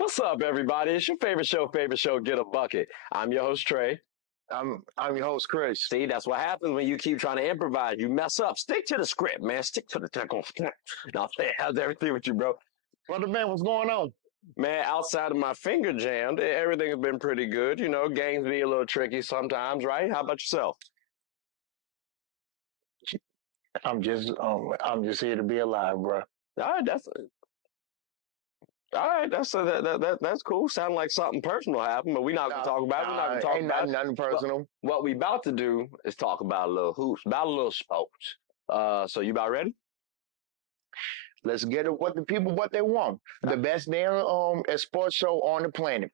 What's up, everybody? It's your favorite show, Get a Bucket. I'm your host, Trey. I'm your host, Chris. See, that's what happens when you keep trying to improvise. You mess up. Stick to the script, man. Stick to the technical script. Now, how's everything with you, bro? Brother man, what's going on? Man, outside of my finger jammed, everything has been pretty good. You know, games be a little tricky sometimes, right? How about yourself? I'm just here to be alive, bro. All right, that's cool. Sounding like something personal happened, but we're not gonna talk about it. We're not gonna talk Ain't about nothing it. personal. What we about to do is talk about a little hoops, about a little sports. So you about ready? Let's get it what they want. The best damn sports show on the planet.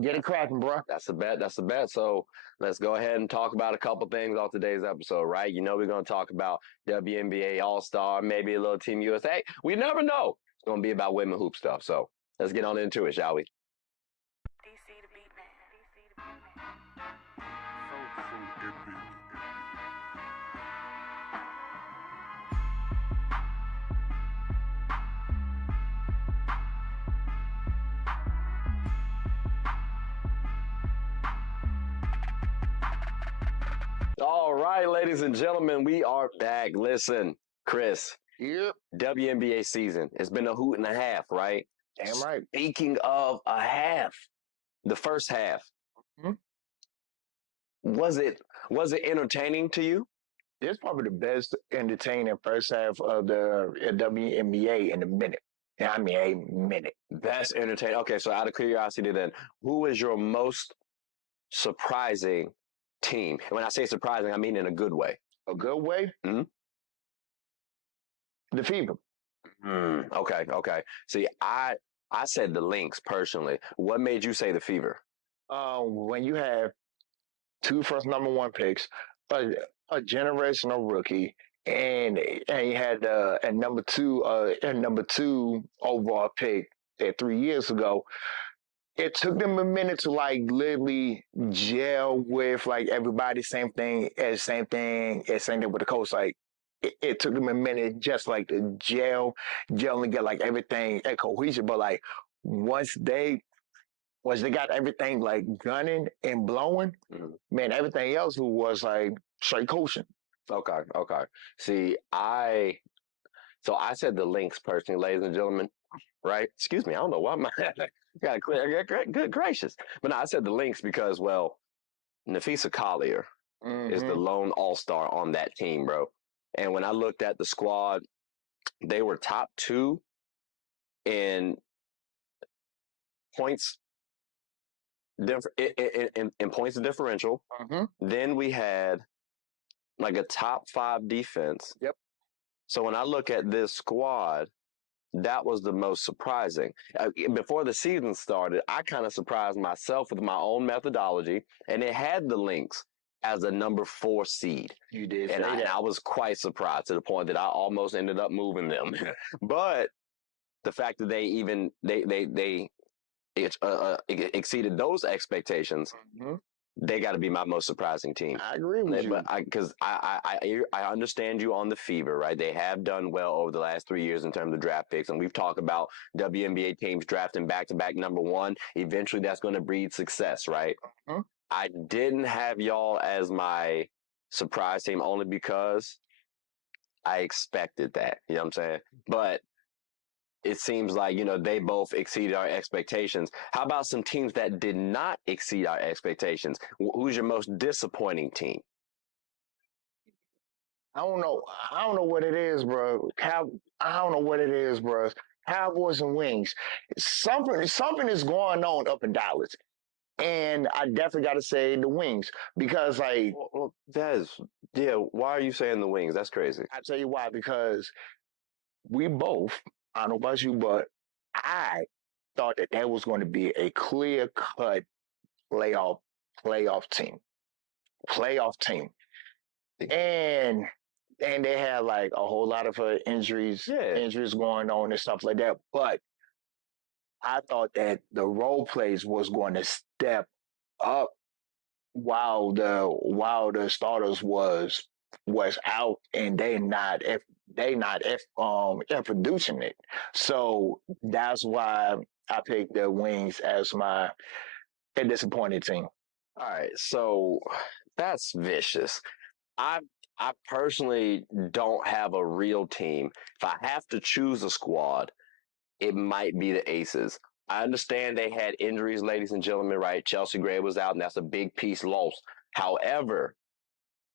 Get it cracking, bro. That's the bet. That's the bet. So let's go ahead and talk about a couple things on today's episode, right? You know, we're going to talk about WNBA All Star, maybe a little Team USA. We never know. It's going to be about women hoop stuff. So let's get on into it, shall we? DC the beat man. All right, ladies and gentlemen, we are back. Listen, Chris. Yep. WNBA season. It's been a hoot and a half, right? Damn right. Speaking of a half, the first half, was it entertaining to you? It's probably the best entertaining first half of the WNBA in a minute. I mean, a minute. Best entertaining. Okay, so out of curiosity then, who is your most surprising team? And when I say surprising, I mean in a good way. A good way? Mm-hmm. The Fever. Okay. See, I said the Lynx personally. What made you say the Fever? When you have two first number one picks, a generational rookie, and you had a number two overall pick 3 years ago. It took them a minute to like literally gel with like everybody. Same thing with the coach. Like it took them a minute just like to gel and get like everything cohesion. But like once they got everything like gunning and blowing, man, everything else was like straight coaching. Okay. See, I said the Lynx personally, ladies and gentlemen, right? Excuse me, I don't know why my got to clear. Good gracious, but no, I said the Lynx because Nafisa Collier is the lone All Star on that team, bro. And when I looked at the squad, they were top 2 in points. In points of differential. Then we had like a top 5 defense. Yep. So when I look at this squad, that was the most surprising. Before the season started, I kind of surprised myself with my own methodology, and it had the Lynx as a number 4 seed. You did, and I was quite surprised to the point that I almost ended up moving them. But the fact that they exceeded those expectations, they got to be my most surprising team. I agree with you. Because I understand you on the Fever, right? They have done well over the last 3 years in terms of draft picks, and we've talked about WNBA teams drafting back-to-back number 1. Eventually, that's going to breed success, right? I didn't have y'all as my surprise team only because I expected that. You know what I'm saying? But it seems like, they both exceeded our expectations. How about some teams that did not exceed our expectations? Who's your most disappointing team? I don't know what it is, bro. I don't know what it is, bro. Cowboys and Wings. Something is going on up in Dallas. And I definitely got to say the Wings because, like, why are you saying the Wings? That's crazy. I tell you why, because we both, I don't know about you, but I thought that was going to be a clear-cut playoff team. And they had like a whole lot of injuries going on and stuff like that. But I thought that the role plays was going to step up while the starters was out and they not producing it. So that's why I picked the Wings as my a disappointing team. All right, so that's vicious. I I personally don't have a real team. If I have to choose a squad, it might be the Aces. I understand they had injuries, ladies and gentlemen, right? Chelsea Gray was out, and that's a big piece lost. However,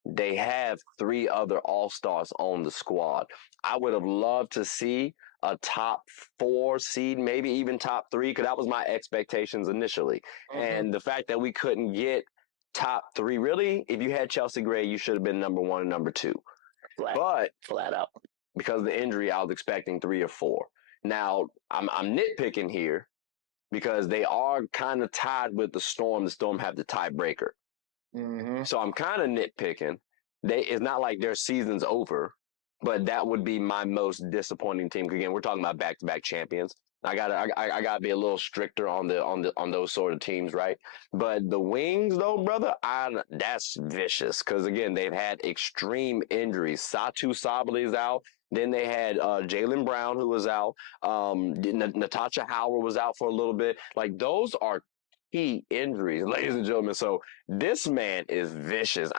they have three other All Stars on the squad. I would have loved to see a top four seed, maybe even top three, because that was my expectations initially. Mm-hmm. And the fact that we couldn't get top three, really, if you had Chelsea Gray, you should have been number one and number two. Flat, But flat out. because of the injury, I was expecting three or four. Now, I'm nitpicking here because they are kind of tied with the Storm. The Storm have the tiebreaker. Mm-hmm. So I'm kind of nitpicking. It's not like their season's over, but that would be my most disappointing team. Again, we're talking about back-to-back champions. I gotta be a little stricter on those sort of teams, right? But the Wings, though, brother, that's vicious because again they've had extreme injuries. Satu Sabali is out. Then they had Jaylen Brown who was out. Natasha Howard was out for a little bit. Like those are key injuries, ladies and gentlemen. So this man is vicious.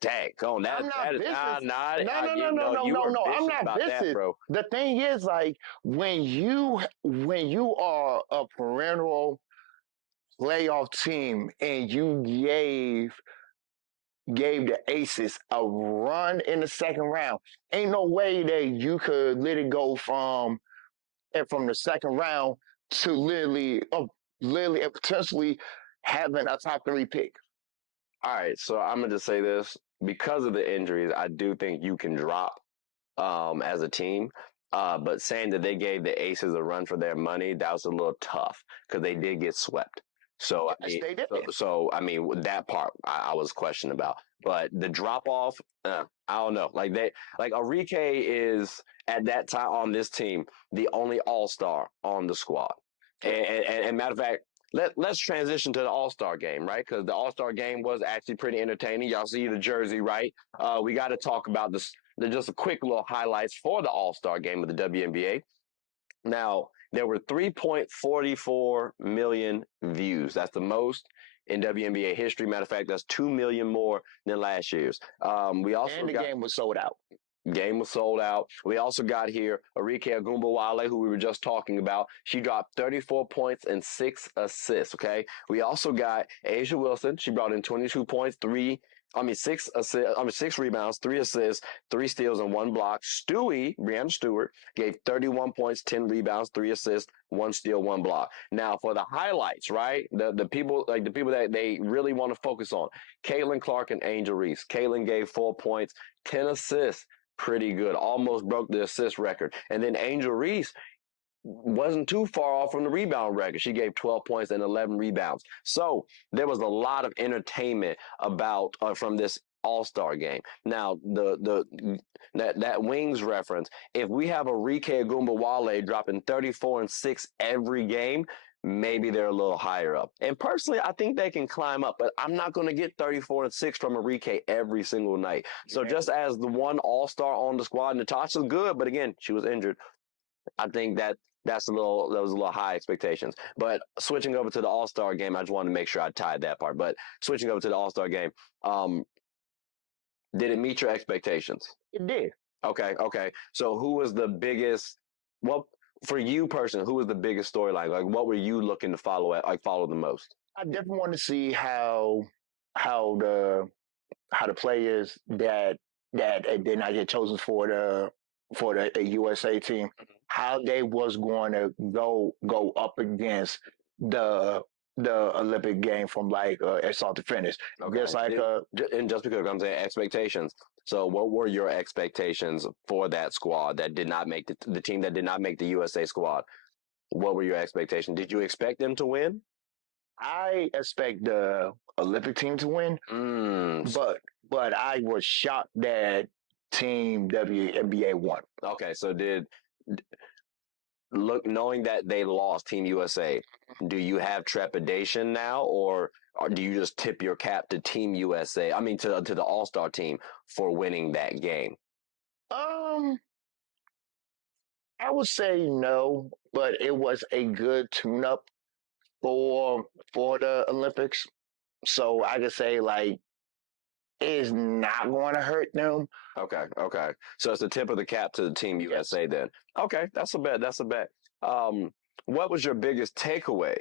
Dang, on I'm not that is vicious. not. No, no, no, You no, know, no, you no, are no. I'm vicious not about that, vicious. bro. The thing is, like when you are a perennial playoff team and you gave the Aces a run in the second round, ain't no way that you could let it go from the second round to literally and potentially having a top three pick. All right, so I'm gonna just say this because of the injuries. I do think you can drop as a team. But saying that they gave the Aces a run for their money, that was a little tough because they did get swept. So I Yes, mean, they did. I mean that part I was questioned about, but the drop off, I don't know. Like Enrique is at that time on this team the only All Star on the squad, and matter of fact. Let's transition to the All Star game, right? Because the All Star game was actually pretty entertaining. Y'all see the jersey, right? We got to talk about this. They're just a quick little highlights for the All Star game of the WNBA. Now, there were 3.44 million views. That's the most in WNBA history. Matter of fact, that's 2 million more than last year's. We also And the got game was sold out. Game was sold out. We also got here Arike Agumbawale, who we were just talking about. She dropped 34 points and 6 assists. Okay. We also got Asia Wilson. She brought in 22 points, 6 rebounds, 3 assists, 3 steals, and 1 block. Brianna Stewart, gave 31 points, 10 rebounds, 3 assists, 1 steal, 1 block. Now for the highlights, right? The people that they really want to focus on. Caitlin Clark and Angel Reese. Caitlin gave 4 points, 10 assists, pretty good. Almost broke the assist record. And then Angel Reese wasn't too far off from the rebound record. She gave 12 points and 11 rebounds. So there was a lot of entertainment about from this All-Star game. Now, that Wings reference, if we have a Rike Agumbawale dropping 34 and 6 every game, maybe they're a little higher up. And personally, I think they can climb up, but I'm not going to get 34 and 6 from Enrique every single night. So just as the one All-Star on the squad, Natasha's good, but again, she was injured. I think that that was a little high expectations. But switching over to the All-Star game, I just wanted to make sure I tied that part. But switching over to the All-Star game, um, did it meet your expectations? It did. Okay. So who was the biggest? Well, for you personally, who was the biggest storyline? Like, what were you looking to follow the most? I definitely want to see how the how the players that did not get chosen for the USA team, how they was going to go up against the the Olympic game from like start to finish. Okay. Just like And just because I'm saying expectations. So, what were your expectations for that squad that did not make the team that did not make the USA squad? What were your expectations? Did you expect them to win? I expect the Olympic team to win, Mm, but I was shocked that Team WNBA won. okay, so did look knowing that they lost Team USA, do you have trepidation now, or do you just tip your cap to Team USA? I mean, to the All Star team for winning that game. Um, I would say no, but it was a good tune-up for the Olympics. So I could say like it's not going to hurt them. Okay, okay. So it's the tip of the cap to the Team Yes, USA then. Okay, that's a bet. That's a bet. Um, what was your biggest takeaway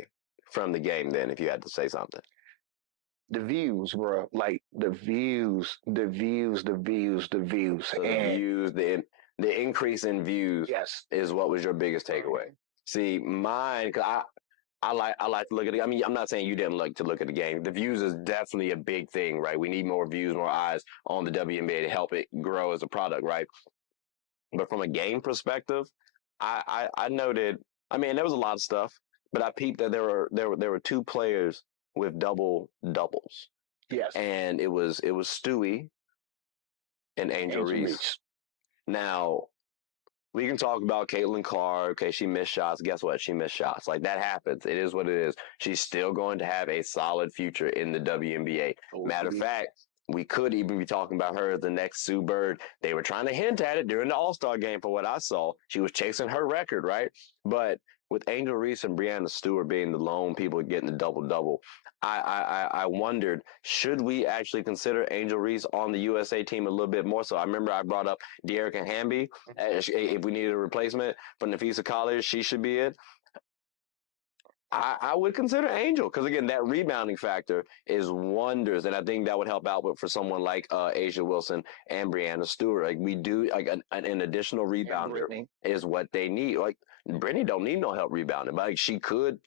from the game then, if you had to say something? the views, bro. Like the views, the views, the views, the views, So the and views, the increase in views yes, is what was your biggest takeaway. See, mine, cause I like to look at it. I mean, I'm not saying you didn't like to look at the game. The views is definitely a big thing, right? We need more views, more eyes on the WNBA to help it grow as a product, right? But from a game perspective, I noted. I mean, there was a lot of stuff, but I peeped that there were two players with double doubles, yes, and it was Stewie and Angel Angel Reese. Reese. Now we can talk about Caitlin Clark. Okay, she missed shots. Guess what? She missed shots. Like that happens. It is what it is. She's still going to have a solid future in the WNBA. Matter of fact, we could even be talking about her as the next Sue Bird. They were trying to hint at it during the All Star game. For what I saw, she was chasing her record, right? But with Angel Reese and Breanna Stewart being the lone people getting the double double, I wondered, should we actually consider Angel Reese on the USA team a little bit more? So I remember I brought up Dearica Hamby. If we needed a replacement for Nafisa College, she should be it. I would consider Angel because again, that rebounding factor is wonders, and I think that would help out with for someone like Asia Wilson and Breanna Stewart. Like we do, like an additional rebounder is what they need. Like Brittany don't need no help rebounding, but like she could.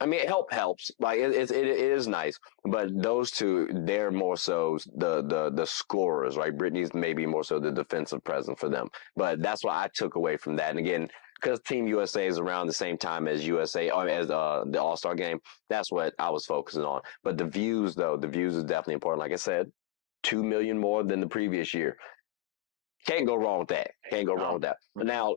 I mean, help helps. Like it is nice, but those two, they're more so the scorers, right? Brittany's maybe more so the defensive presence for them. But that's what I took away from that. And again, because Team USA is around the same time as USA or as the All Star game, that's what I was focusing on. But the views, though, the views is definitely important. Like I said, 2 million more than the previous year. Can't go wrong with that. Can't go wrong with that. But now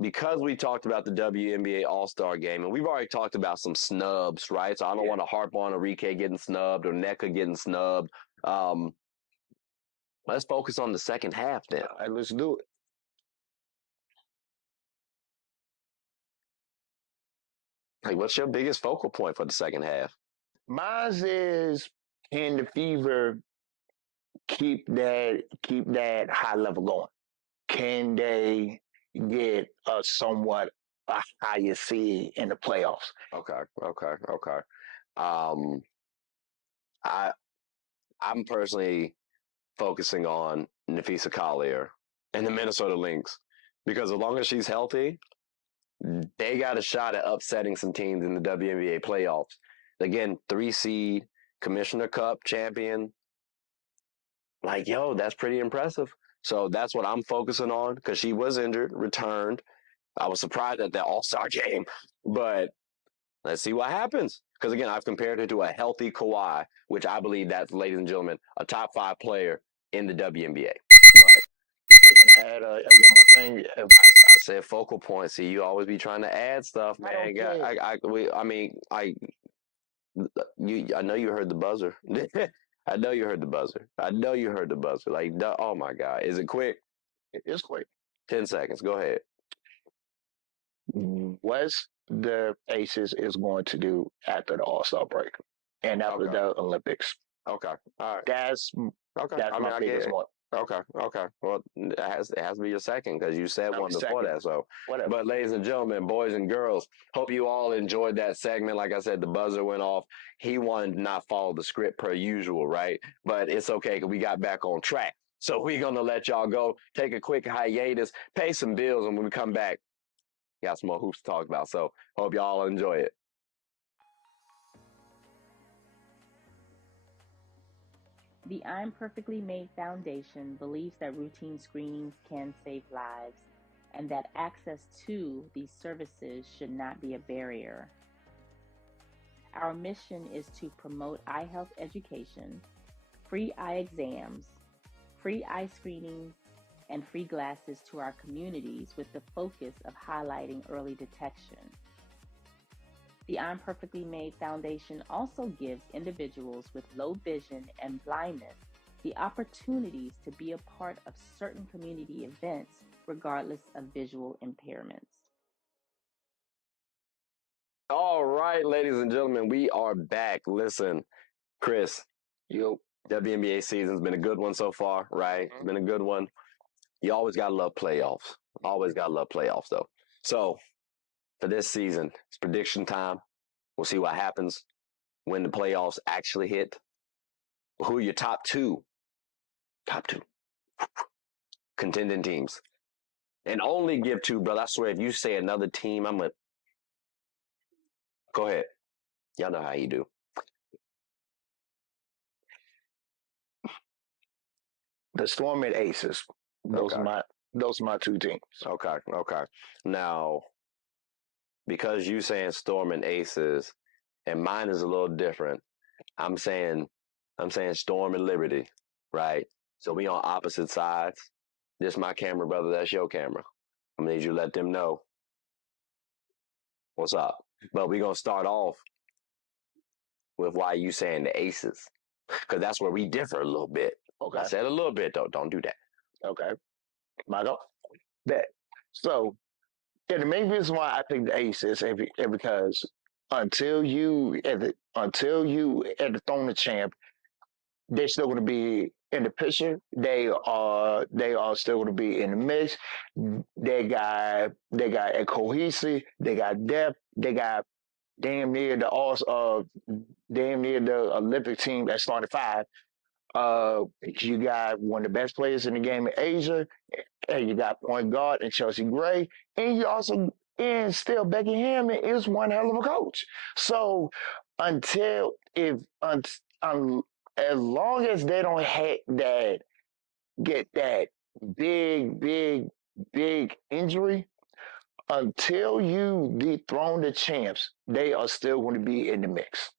because we talked about the WNBA All Star game, and we've already talked about some snubs, right? So I don't want to harp on Arike getting snubbed or NECA getting snubbed. Um, let's focus on the second half then. All right, let's do it. Like, what's your biggest focal point for the second half? Mine is, can the Fever keep that high level going? Can they get a somewhat a higher seed in the playoffs? Okay, okay, okay. Um, I I'm personally focusing on Nafisa Collier and the Minnesota Lynx because as long as she's healthy, they got a shot at upsetting some teams in the WNBA playoffs. Again, 3 seed, Commissioner Cup champion. Like, yo, that's pretty impressive. So that's what I'm focusing on because she was injured, returned. I was surprised at that All Star game, but let's see what happens. Because again, I've compared her to a healthy Kawhi, which I believe that's, ladies and gentlemen, a top 5 player in the WNBA. But They can add one more thing. I said focal point. See, you always be trying to add stuff, man. I know you heard the buzzer. I know you heard the buzzer. I know you heard the buzzer. Like, oh my God, is it quick? It's quick. 10 seconds. Go ahead. What's the Aces is going to do after the All Star break and after Okay. the Olympics? Okay. All right. That's Okay. that's I mean, my I get biggest it. one. Okay. Okay. Well, it has to be your second because you said one before that. So, Whatever. but ladies and gentlemen, boys and girls, hope you all enjoyed that segment. Like I said, the buzzer went off. He wanted to not follow the script per usual, right? But it's okay because we got back on track. So we're gonna let y'all go, take a quick hiatus, pay some bills, and when we come back, got some more hoops to talk about. So hope y'all enjoy it. The I'm Perfectly Made Foundation believes that routine screenings can save lives and that access to these services should not be a barrier. Our mission is to promote eye health education, free eye exams, free eye screenings, and free glasses to our communities with the focus of highlighting early detection. The I'm Perfectly Made Foundation also gives individuals with low vision and blindness the opportunities to be a part of certain community events regardless of visual impairments. All right, ladies and gentlemen, we are back. Listen, Chris, Yo. WNBA season's been a good one so far, right? It's been a good one. You always gotta love playoffs. Always gotta love playoffs, though. So for this season, it's prediction time. We'll see what happens when the playoffs actually hit. Who are your top two contending teams? And only give two, brother. I swear, if you say another team, I'm gonna go ahead. Y'all know how you do. The Storm and Aces. Those Okay. are my two teams. Okay. Now, because you saying Storm and Aces, and mine is a little different. I'm saying Storm and Liberty, right? So we on opposite sides. This my camera, brother. That's your camera. I need you to let them know what's up. But we gonna start off with why you saying the Aces, because that's where we differ a little bit. Okay. I said a little bit though. Don't do that. Okay. Michael. That. So, the main reason why I picked the Aces is because until you at the Throne of Champ, they're still going to be in the picture. They are still going to be in the mix. They got a cohesive. They got depth. They got damn near the Olympic team that started five. You got one of the best players in the game in Asia, and you got point guard and Chelsea Gray, and you also and still Becky Hammond is one hell of a coach. So until if un, as long as they don't get that big injury, until you dethrone the champs, they are still going to be in the mix.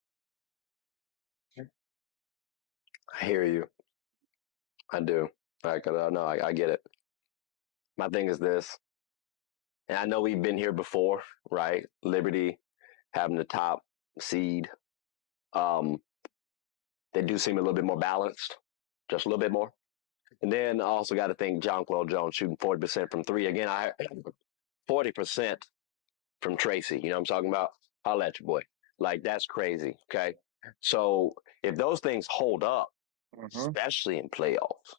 I hear you. I do. I know. I get it. My thing is this, and I know we've been here before, right? Liberty having the top seed. Um, they do seem a little bit more balanced, just a little bit more. And then I also got to think Jonquel Jones shooting 40% from three. Again, 40% from Tracy. You know what I'm talking about? Holla at your boy. Like, that's crazy. Okay. So if those things hold up, especially in playoffs,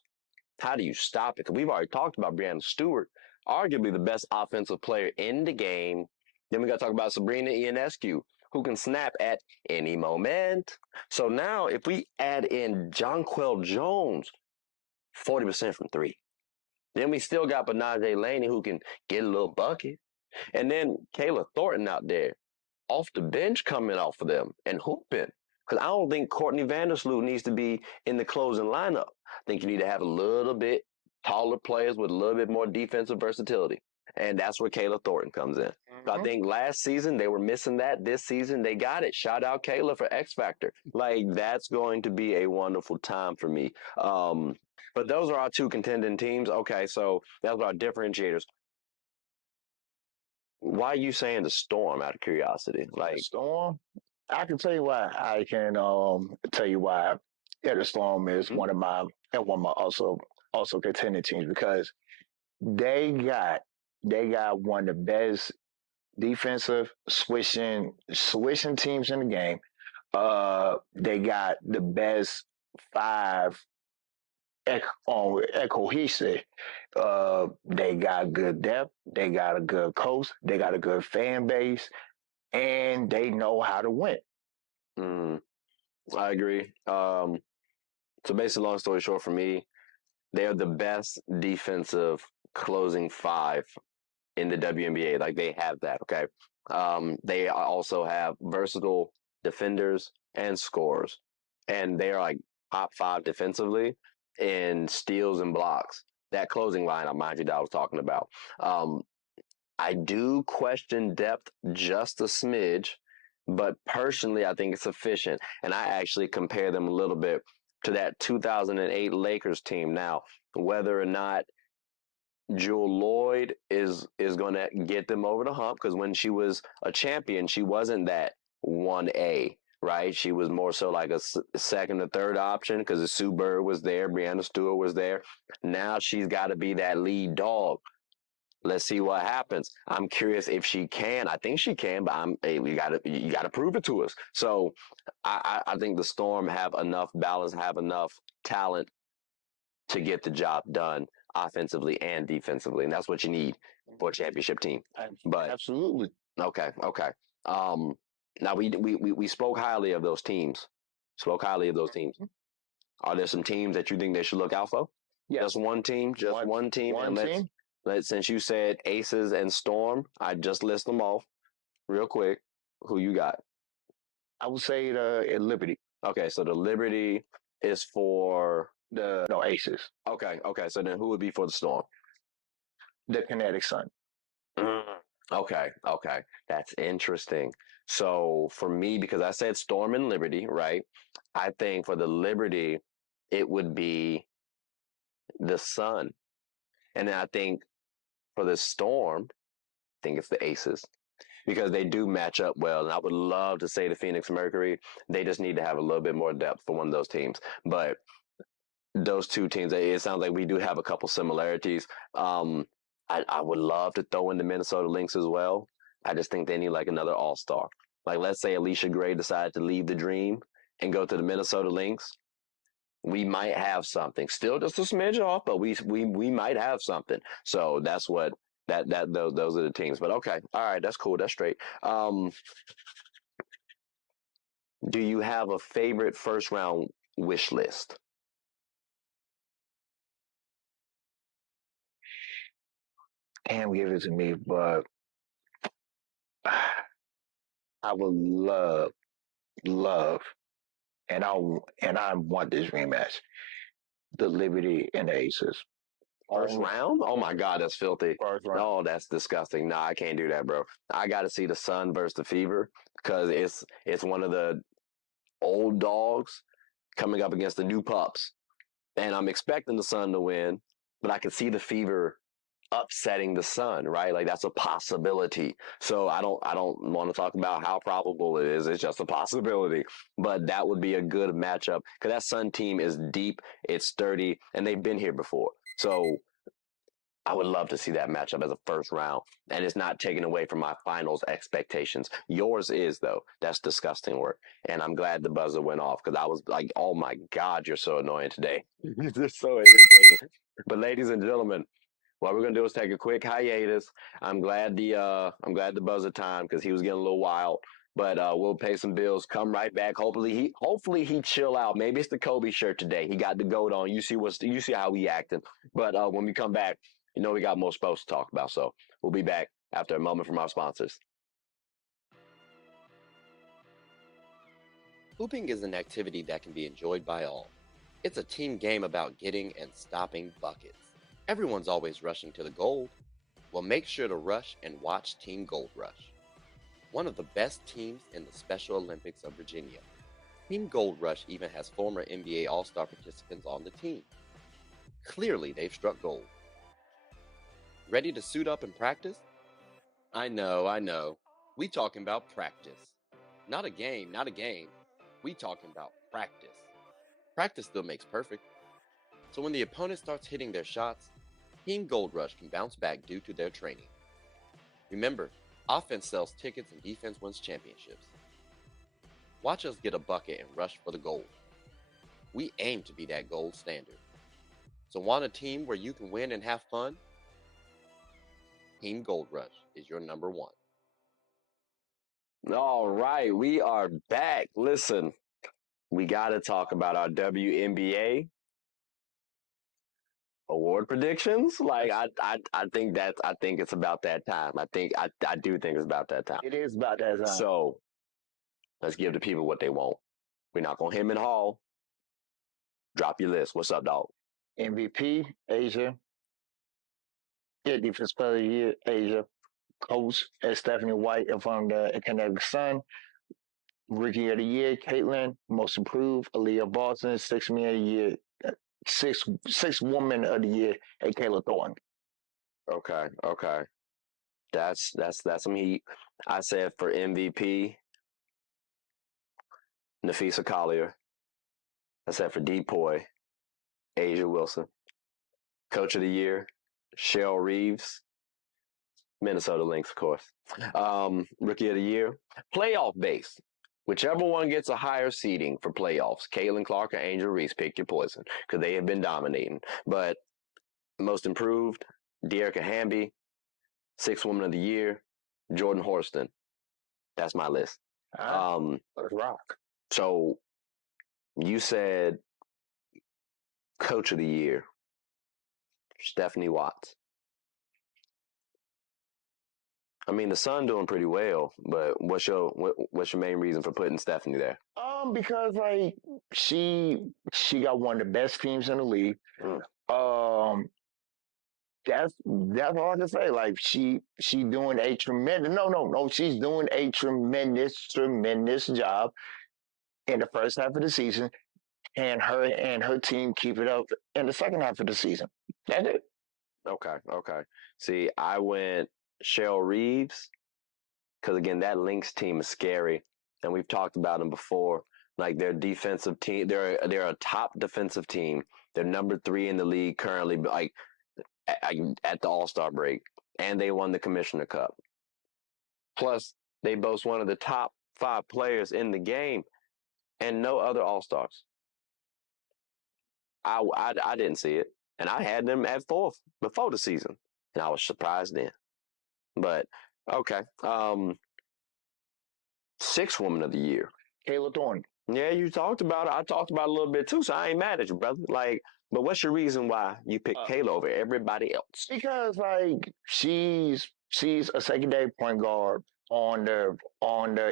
how do you stop it? Because we've already talked about Brianna Stewart, arguably the best offensive player in the game. Then we got to talk about Sabrina Ionescu, who can snap at any moment. So now if we add in Jonquel Jones, 40% from three. Then we still got Benaje Laney, who can get a little bucket. And then Kayla Thornton out there off the bench coming off of them and hooping. Because I don't think Courtney Vandersloot needs to be in the closing lineup. I think you need to have a little bit taller players with a little bit more defensive versatility. And that's where Kayla Thornton comes in. So I think last season they were missing that. This season they got it. Shout out Kayla for X Factor. Like, that's going to be a wonderful time for me. But those are our two contending teams. Okay, so that's our differentiators. Why are you saying the Storm out of curiosity? Like, Storm, I can tell you why. I can tell you why. Yeah, the Storm is one of my also contending teams because they got one of the best defensive switching teams in the game. They got the best five cohesive. They got good depth. They got a good coach. They got a good fan base, and they know how to win. I agree. So basically, long story short, for me, they are the best defensive closing five in the WNBA. Like, they have that. Okay. They also have versatile defenders and scorers, and they are like top five defensively in steals and blocks. That closing line, mind you, that I was talking about. I do question depth just a smidge, but personally, I think it's sufficient. And I actually compare them a little bit to that 2008 Lakers team. Now, whether or not Jewel Lloyd is going to get them over the hump, because when she was a champion, she wasn't that 1A, right? She was more so like a second or third option because Sue Bird was there, Brianna Stewart was there. Now she's got to be that lead dog. Let's see what happens. I'm curious if she can. I think she can, but you gotta prove it to us. So I think the Storm have enough balance, have enough talent to get the job done offensively and defensively, and that's what you need for a championship team. But Absolutely. okay. Um, Now we spoke highly of those teams. Spoke highly of those teams. Are there some teams that you think they should look out for? Yes. Just one team, one team, One and team. let's since you said Aces and Storm, I just list them off real quick. Who you got? I would say the Liberty, Okay, so the Liberty is for the no Aces, okay. So then who would be for the Storm? the Kinetic Sun. Mm, okay. That's interesting. So for me, because I said Storm and Liberty, right? I think for the Liberty, it would be the Sun. And then I think for the Storm, I think it's the Aces because they do match up well. And I would love to say the Phoenix Mercury. They just need to have a little bit more depth for one of those teams. But those two teams, it sounds like we do have a couple similarities. I would love to throw in the Minnesota Lynx as well. I just think they need like another All Star. Like let's say Alicia Gray decided to leave the Dream and go to the Minnesota Lynx. We might have something. Still just a smidge off, but we might have something. So that's what those are the teams. But okay, all right, that's cool. That's straight. Do you have a favorite first round wish list? Damn, give it to me, but I would love, and I want this rematch. The Liberty and the Aces. First round? Oh my God, that's filthy. First round. No, that's disgusting. Nah, I can't do that, bro. I got to see the Sun versus the Fever because it's one of the old dogs coming up against the new pups, and I'm expecting the Sun to win, but I can see the Fever upsetting the Sun, right? Like that's a possibility. So I don't want to talk about how probable it is. It's just a possibility. But that would be a good matchup because that Sun team is deep, it's sturdy, and they've been here before. So I would love to see that matchup as a first round, and it's not taken away from my finals expectations. Yours is though. That's disgusting work, and I'm glad the buzzer went off because I was like, "Oh my God, you're so annoying today. You're just so irritating." But ladies and gentlemen, what we're gonna do is take a quick hiatus. I'm glad the buzzer time because he was getting a little wild. But we'll pay some bills. Come right back. Hopefully he chill out. Maybe it's the Kobe shirt today. He got the goat on. You see how he acting. But when we come back, we got more sports to talk about. So we'll be back after a moment from our sponsors. Hooping is an activity that can be enjoyed by all. It's a team game about getting and stopping buckets. Everyone's always rushing to the gold. Well, make sure to rush and watch Team Gold Rush, one of the best teams in the Special Olympics of Virginia. Team Gold Rush even has former NBA All Star participants on the team. Clearly, they've struck gold. Ready to suit up and practice? I know. We talking about practice. Not a game. We talking about practice. Practice still makes perfect. So when the opponent starts hitting their shots, Team Gold Rush can bounce back due to their training. Remember, offense sells tickets and defense wins championships. Watch us get a bucket and rush for the gold. We aim to be that gold standard. So want a team where you can win and have fun? Team Gold Rush is your number one. All right, we are back. Listen, we got to talk about our WNBA award predictions. Like I think it's about that time. I do think it's about that time. It is about that time. So let's give the people what they want. We're not gonna hem and haul. Drop your list. What's up, dog? MVP, Asia. Yeah, Defense Player of the Year, Asia. Coach Stephanie White from the Kinetic Sun. Rookie of the Year, Caitlin. Most Improved, Aaliyah Boston. Six Man of the Year, six Woman of the Year, Kayla Thornton. Okay. That's some heat. I said for MVP, Nafisa Collier. I said for Depoy, Asia Wilson. Coach of the Year, Cheryl Reeves. Minnesota Lynx, of course. Rookie of the year, playoff base. Whichever one gets a higher seeding for playoffs, Caitlin Clark or Angel Reese, pick your poison because they have been dominating. But most improved, Dearica Hamby, Sixth Woman of the Year, Jordan Horston. That's my list. Let's rock. So you said Coach of the Year, Stephanie Watts. I mean, the Sun doing pretty well, but what's your main reason for putting Stephanie there? Because like she got one of the best teams in the league. Um, that's all I can say. Like she doing a tremendous she's doing a tremendous job in the first half of the season, and her team keep it up in the second half of the season. That's it. Okay. See, I went Cheryl Reeves because again, that Lynx team is scary, and we've talked about them before. Like their defensive team, they're a top defensive team. They're number 3 in the league currently, like at the All Star break, and they won the Commissioner Cup. Plus, they boast one of the top 5 players in the game, and no other All Stars. I didn't see it, and I had them at 4th before the season, and I was surprised then. But okay, Sixth Woman of the Year, Kayla Thornton. Yeah, you talked about it. I talked about it a little bit too, so I ain't mad at you, brother. Like, but what's your reason why you picked Kayla over everybody else? Because like she's a secondary point guard on the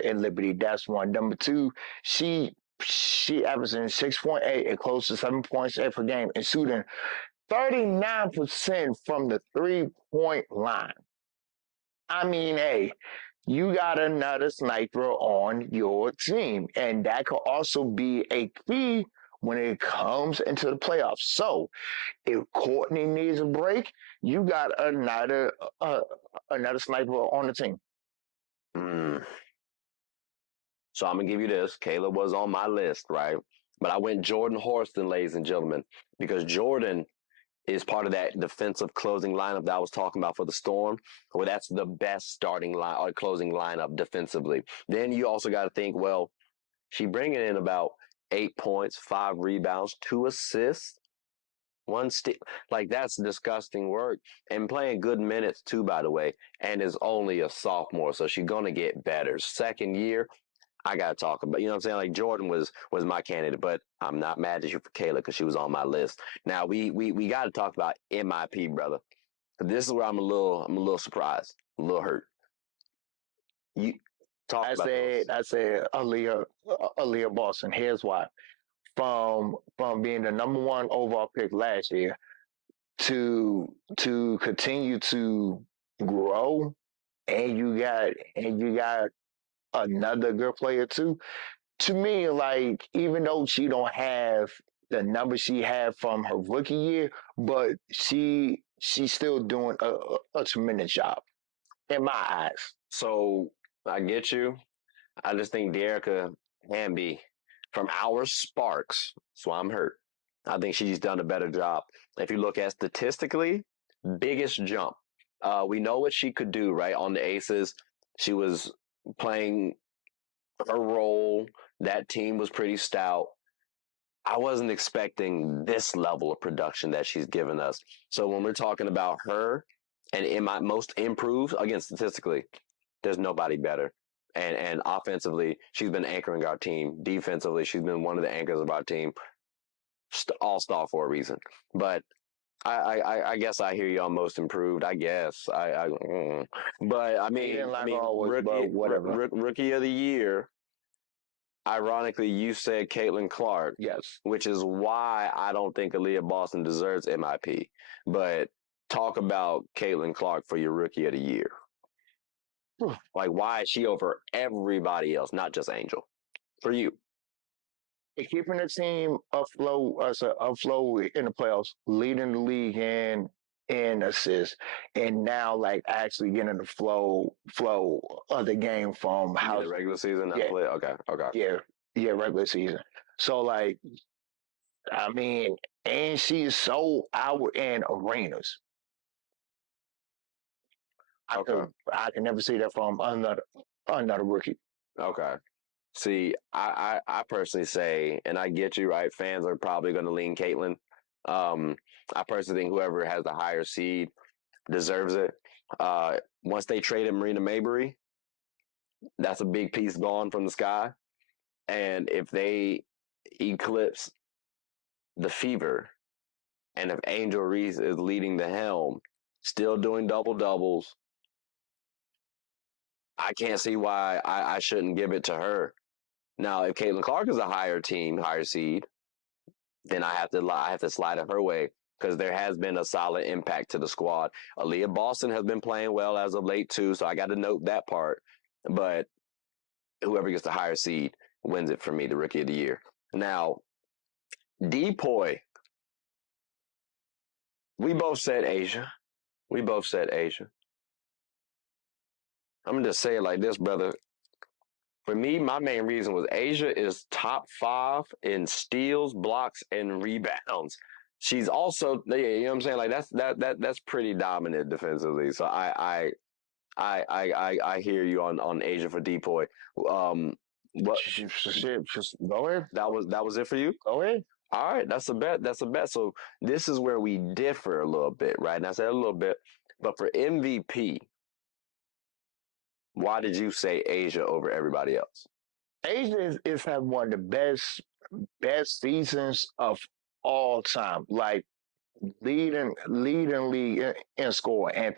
in Liberty. That's one. Number two, she averaging 6.8 and close to 7 points per game and shooting 39% from the 3-point line. I mean, hey, you got another sniper on your team, and that could also be a key when it comes into the playoffs. So, if Courtney needs a break, you got another sniper on the team. So I'm gonna give you this. Kayla was on my list, right? But I went Jordan Horston, ladies and gentlemen, because Jordan is part of that defensive closing lineup that I was talking about for the Storm, where that's the best starting line or closing lineup defensively. Then you also got to think, well, she bringing in about 8 points, 5 rebounds, 2 assists, 1 steal. Like that's disgusting work, and playing good minutes too, by the way. And is only a sophomore, so she's gonna get better. Second year, I gotta talk about. You know what I'm saying? Like Jordan was my candidate, but I'm not mad at you for Kayla because she was on my list. Now we got to talk about MIP, brother. This is where I'm a little surprised, a little hurt. You talk about those. I said Aaliyah Boston. Here's why. From being the number 1 overall pick last year to continue to grow, and you got another good player too. To me, like even though she don't have the number she had from her rookie year, but she's still doing a tremendous job in my eyes. So I get you. I just think Dearica Hamby from our Sparks. So I'm hurt. I think she's done a better job. If you look at statistically, biggest jump. We know what she could do, right? On the Aces, she was playing her role. That team was pretty stout. I wasn't expecting this level of production that she's given us. So when we're talking about her and in my most improved, again, statistically, there's nobody better. And offensively, she's been anchoring our team. Defensively, she's been one of the anchors of our team. All-star for a reason. But I guess I hear you on most improved. I guess but I mean, rookie of the year. Ironically, you said Caitlin Clark. Yes. Which is why I don't think Aaliyah Boston deserves MIP. But talk about Caitlin Clark for your rookie of the year. Like, why is she over everybody else, not just Angel? For you. Keeping the team afloat in the playoffs, leading the league in assists, and now like actually getting the flow of the game from how the regular season. Yeah. Play. Okay. Yeah, regular season. So like, I mean, and she's so out in arenas. Okay. I can never see that from another rookie. Okay. See, I personally say, and I get you right. Fans are probably going to lean Caitlin. Um, I personally think whoever has the higher seed deserves it. Once they traded Marina Mabrey, that's a big piece gone from the sky. And if they eclipse the Fever, and if Angel Reese is leading the helm, still doing double doubles, I can't see why I shouldn't give it to her. Now, if Caitlin Clark is a higher seed, then I have to slide it her way because there has been a solid impact to the squad. Aaliyah Boston has been playing well as of late too, so I got to note that part. But whoever gets the higher seed wins it for me, the Rookie of the Year. Now, Depoy, we both said Asia. We both said Asia. I'm gonna just say it like this, brother. For me, my main reason was Asia is top 5 in steals, blocks, and rebounds. She's also, yeah, you know what I'm saying? Like that's pretty dominant defensively. So I hear you on Asia for Depoy. What Shit, just go ahead. that was it for you? Go ahead. All right, that's a bet. That's a bet. So this is where we differ a little bit, right? And I said a little bit, but for MVP, why did you say Asia over everybody else? Asia is having one of the best seasons of all time. Like leading league in score and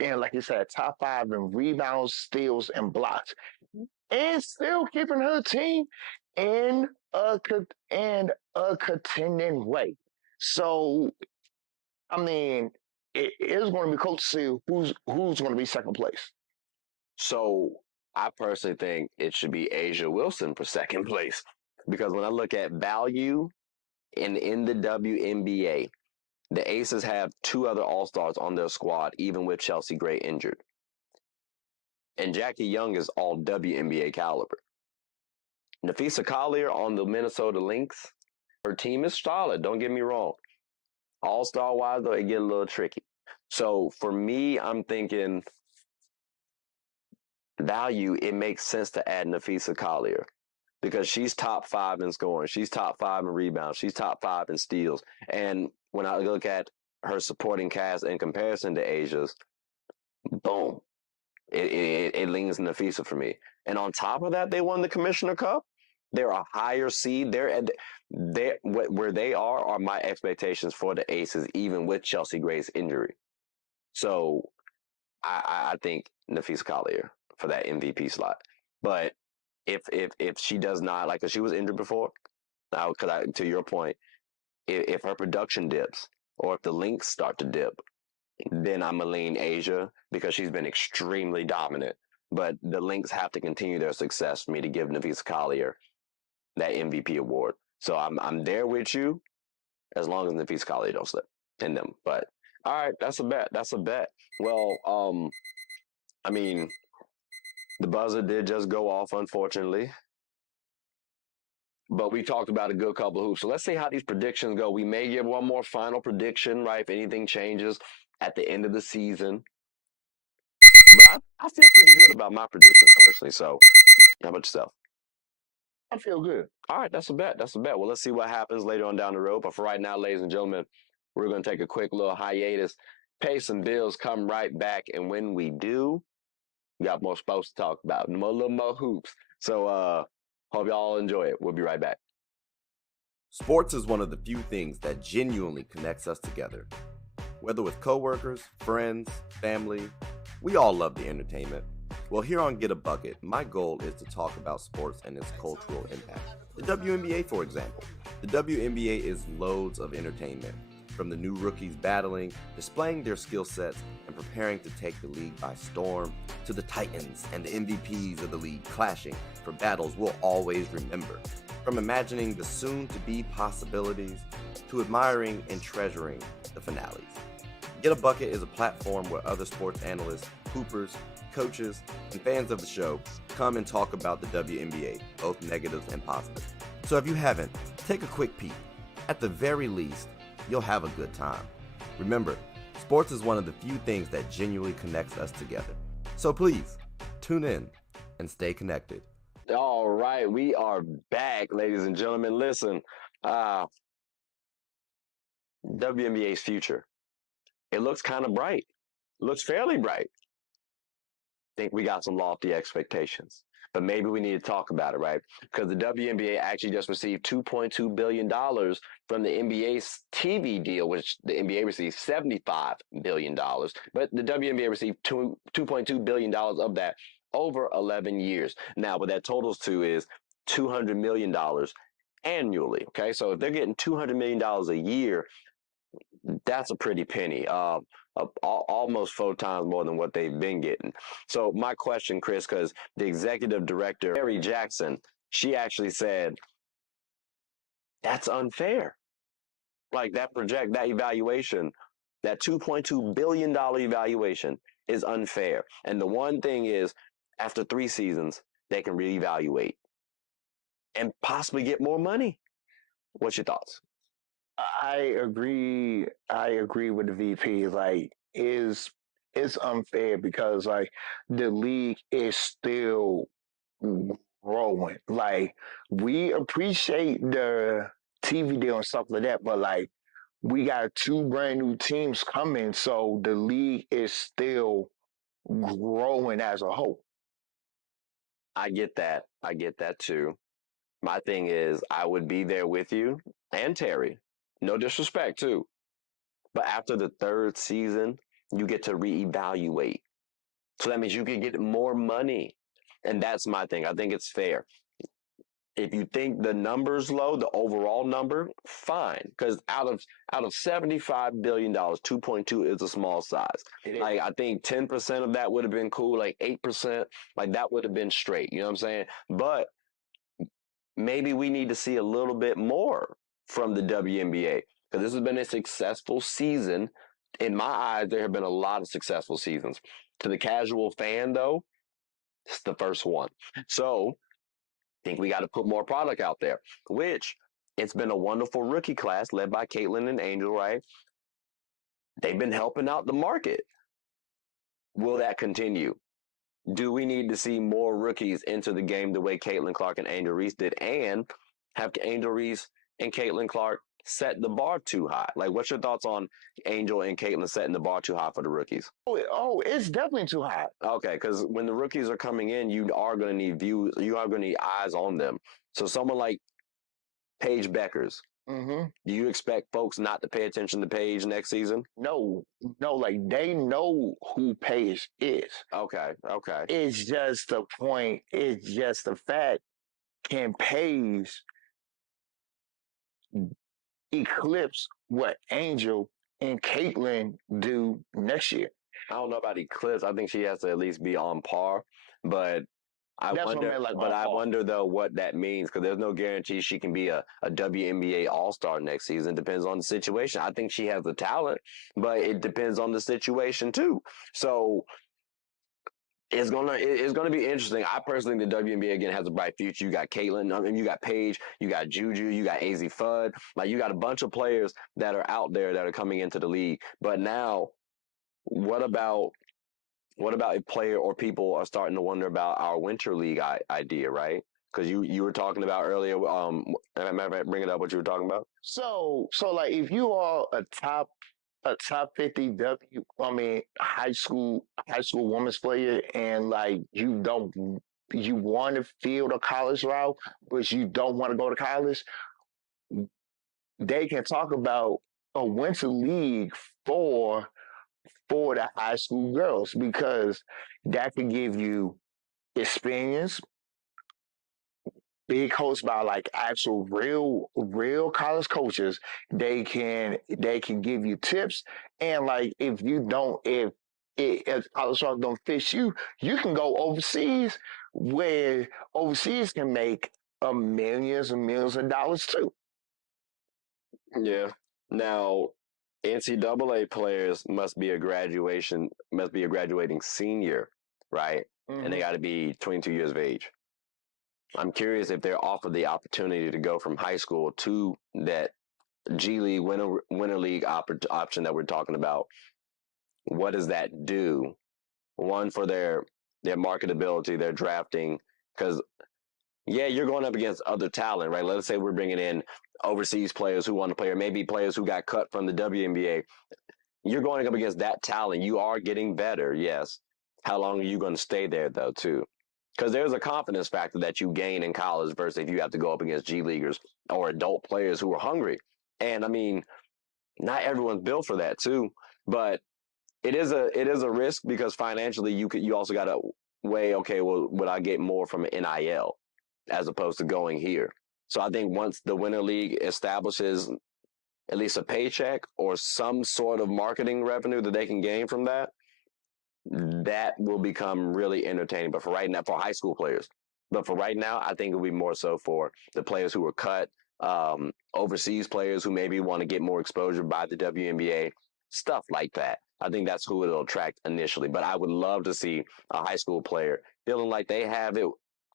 like you said, top 5 in rebounds, steals, and blocks, and still keeping her team in a contending way. So I mean, it is going to be cool to see who's going to be second place. So I personally think it should be Asia Wilson for second place because when I look at value in the WNBA, the Aces have 2 other All Stars on their squad, even with Chelsea Gray injured, and Jackie Young is all WNBA caliber. Nafisa Collier on the Minnesota Lynx, her team is solid. Don't get me wrong. All Star wise, though, it get a little tricky. So for me, I'm thinking value. It makes sense to add Nafisa Collier because she's top 5 in scoring. She's top 5 in rebounds. She's top 5 in steals. And when I look at her supporting cast in comparison to Asia's, boom, it leans Nafisa for me. And on top of that, they won the Commissioner Cup. They're a higher seed. They where they are my expectations for the Aces, even with Chelsea Gray's injury. So I think Nafisa Collier for that MVP slot. But if she does not, like, cause she was injured before, now, to your point, if her production dips or if the Lynx start to dip, then I'm gonna lean Asia because she's been extremely dominant. But the Lynx have to continue their success for me to give Nafisa Collier that MVP award. So I'm there with you as long as Nafisa Collier don't slip in them. But all right, that's a bet. That's a bet. Well, I mean, the buzzer did just go off, unfortunately. But we talked about a good couple of hoops. So let's see how these predictions go. We may give one more final prediction, right? If anything changes at the end of the season. But I feel pretty good about my predictions personally. So how about yourself? I feel good. All right, that's a bet. That's a bet. Well, let's see what happens later on down the road. But for right now, ladies and gentlemen, we're going to take a quick little hiatus, pay some bills, come right back. And when we do, we got more sports to talk about, a little more hoops. So hope y'all enjoy it. We'll be right back. Sports is one of the few things that genuinely connects us together. Whether with coworkers, friends, family, we all love the entertainment. Well, here on Get a Bucket, my goal is to talk about sports and its cultural impact. The WNBA, for example. The WNBA is loads of entertainment, from the new rookies battling, displaying their skill sets, and preparing to take the league by storm, to the titans and the MVPs of the league clashing for battles we'll always remember. From imagining the soon-to-be possibilities, to admiring and treasuring the finales. Get a Bucket is a platform where other sports analysts, hoopers, coaches, and fans of the show come and talk about the WNBA, both negatives and positives. So if you haven't, take a quick peek. At the very least, you'll have a good time. Remember, Sports is one of the few things that genuinely connects us together. So please, tune in and stay connected. All right, we are back, ladies and gentlemen. Listen, WNBA's future, it looks kind of bright. It looks fairly bright. Think we got some lofty expectations, but maybe we need to talk about it, right? Because the WNBA actually just received $2.2 billion from the NBA's TV deal, which the NBA received $75 billion, but the WNBA received $2.2 billion of that over 11 years. Now, what that totals to is $200 million annually. Okay, so if they're getting $200 million a year, that's a pretty penny. Almost 4 times more than what they've been getting. So my question, Chris, because the executive director, Mary Jackson, she actually said, that's unfair. Like that evaluation, that $2.2 billion evaluation is unfair. And the one thing is, after 3 seasons, they can reevaluate and possibly get more money. What's your thoughts? I agree. I agree with the VP. Like, it's unfair because like the league is still growing. Like, we appreciate the TV deal and stuff like that, but like we got 2 brand new teams coming, so the league is still growing as a whole. I get that. I get that too. My thing is, I would be there with you and Terry. No disrespect, too. But after the 3rd season, you get to reevaluate. So that means you can get more money. And that's my thing. I think it's fair. If you think the number's low, the overall number, fine. Because out of $75 billion, 2.2 is a small size. Like I think 10% of that would have been cool, like 8%, like that would have been straight. You know what I'm saying? But maybe we need to see a little bit more from the WNBA because this has been a successful season. In my eyes, there have been a lot of successful seasons. To the casual fan, though, it's the first one. So I think we got to put more product out there, which it's been a wonderful rookie class led by Caitlin and Angel, right? They've been helping out the market. Will that continue? Do we need to see more rookies into the game the way Caitlin Clark and Angel Reese did? And have Angel Reese and Caitlin Clark set the bar too high? Like, what's your thoughts on Angel and Caitlin setting the bar too high for the rookies? Oh, it's definitely too high. Okay, because when the rookies are coming in, you are going to need views. You are going to need eyes on them. So someone like Paige Beckers, do you expect folks not to pay attention to Paige next season? No, like they know who Paige is. Okay. It's just the point. It's just the fact. Can Paige eclipse what Angel and Caitlin do next year? I don't know about eclipse. I think she has to at least be on par, but I wonder though what that means because there's no guarantee she can be a WNBA All Star next season. Depends on the situation. I think she has the talent, but it depends on the situation too. So it's gonna be interesting. I personally think the WNBA again has a bright future. You got Caitlin, I mean, you got Paige, you got Juju, you got AZ Fudd. Like you got a bunch of players that are out there that are coming into the league. But now, what about if player or people are starting to wonder about our winter league idea, right? Because you were talking about earlier. Matter of fact, bring it up. What you were talking about? So like if you are a top 50 high school women's player and like you want to field a college route, but you don't want to go to college, they can talk about a winter league for the high school girls because that can give you experience, being coached by like actual real college coaches. They can give you tips, and like if college route don't fit you, you can go overseas where overseas can make millions and millions of dollars too. Yeah. Now, NCAA players must be a graduating senior, right? And they got to be 22 years of age. I'm curious if they're offered the opportunity to go from high school to that G League winter league option that we're talking about. what does that do? One, for their marketability, their drafting, because yeah, you're going up against other talent, right? Let's say we're bringing in overseas players who want to play, or maybe players who got cut from the WNBA. You're going up against that talent. You are getting better, yes. How long are you going to stay there, though, too? Because there's a confidence factor that you gain in college versus if you have to go up against G leaguers or adult players who are hungry. And I mean, not everyone's built for that, too. But it is a risk because financially you also got to weigh, okay, well, would I get more from an NIL as opposed to going here? So I think once the Winter League establishes at least a paycheck or some sort of marketing revenue that they can gain from that, that will become really entertaining. But for right now, for high school players, but for right now, I think it'll be more so for the players who were cut, overseas players who maybe want to get more exposure by the WNBA, stuff like that. I think that's who it'll attract initially. But I would love to see a high school player feeling like they have it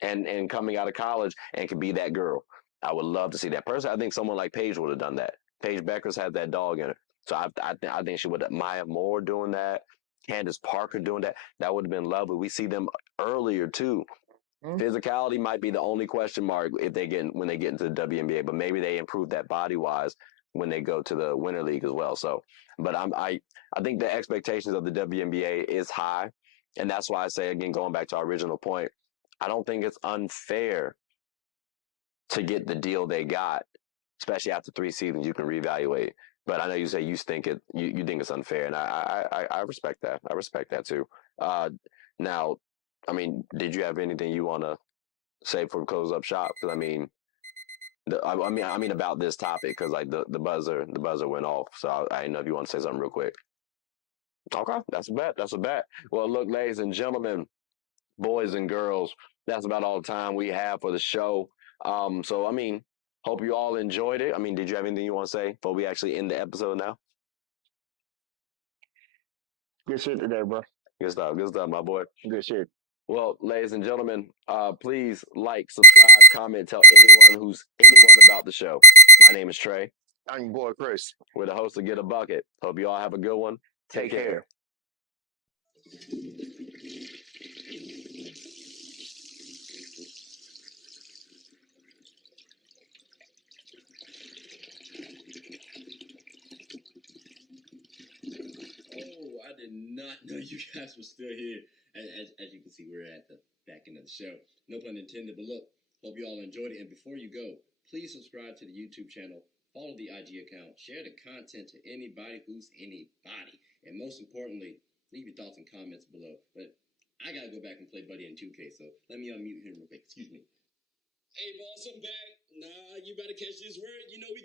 and coming out of college and can be that girl. I would love to see that person. I think someone like Paige would have done that. Paige Beckers had that dog in her. So I think she would have. Maya Moore doing that. Candace Parker doing that. That would have been lovely. We see them earlier too. Physicality might be the only question mark if when they get into the WNBA, but maybe they improve that body wise when they go to the Winter League as well. So, but I think the expectations of the WNBA is high, and that's why I say again, going back to our original point, I don't think it's unfair to get the deal they got, especially after 3 seasons. You can reevaluate. But I know you say you think it's unfair, and I respect that. I respect that too. Now, I mean, did you have anything you want to say for close up shop? Because I mean, I mean about this topic because like the buzzer went off, so I didn't know if you want to say something real quick. Okay, that's a bet. That's a bet. Well, look, ladies and gentlemen, boys and girls, that's about all the time we have for the show. So I mean, hope you all enjoyed it. I mean, did you have anything you want to say before we actually end the episode now? Good shit today, bro. Good stuff, my boy. Good shit. Well, ladies and gentlemen, please like, subscribe, comment, tell anyone about the show. My name is Trey. I'm your boy Chris. We're the host of Get a Bucket. Hope you all have a good one. Take care. Oh, I did not know you guys were still here. As you can see, we're at the back end of the show. No pun intended, but look, hope you all enjoyed it. And before you go, please subscribe to the YouTube channel, follow the IG account, share the content to anybody who's anybody. And most importantly, leave your thoughts and comments below. But I got to go back and play Buddy in 2K, so let me unmute him real quick. Excuse me. Hey, boss, I'm back. Nah, you better catch this word. You know we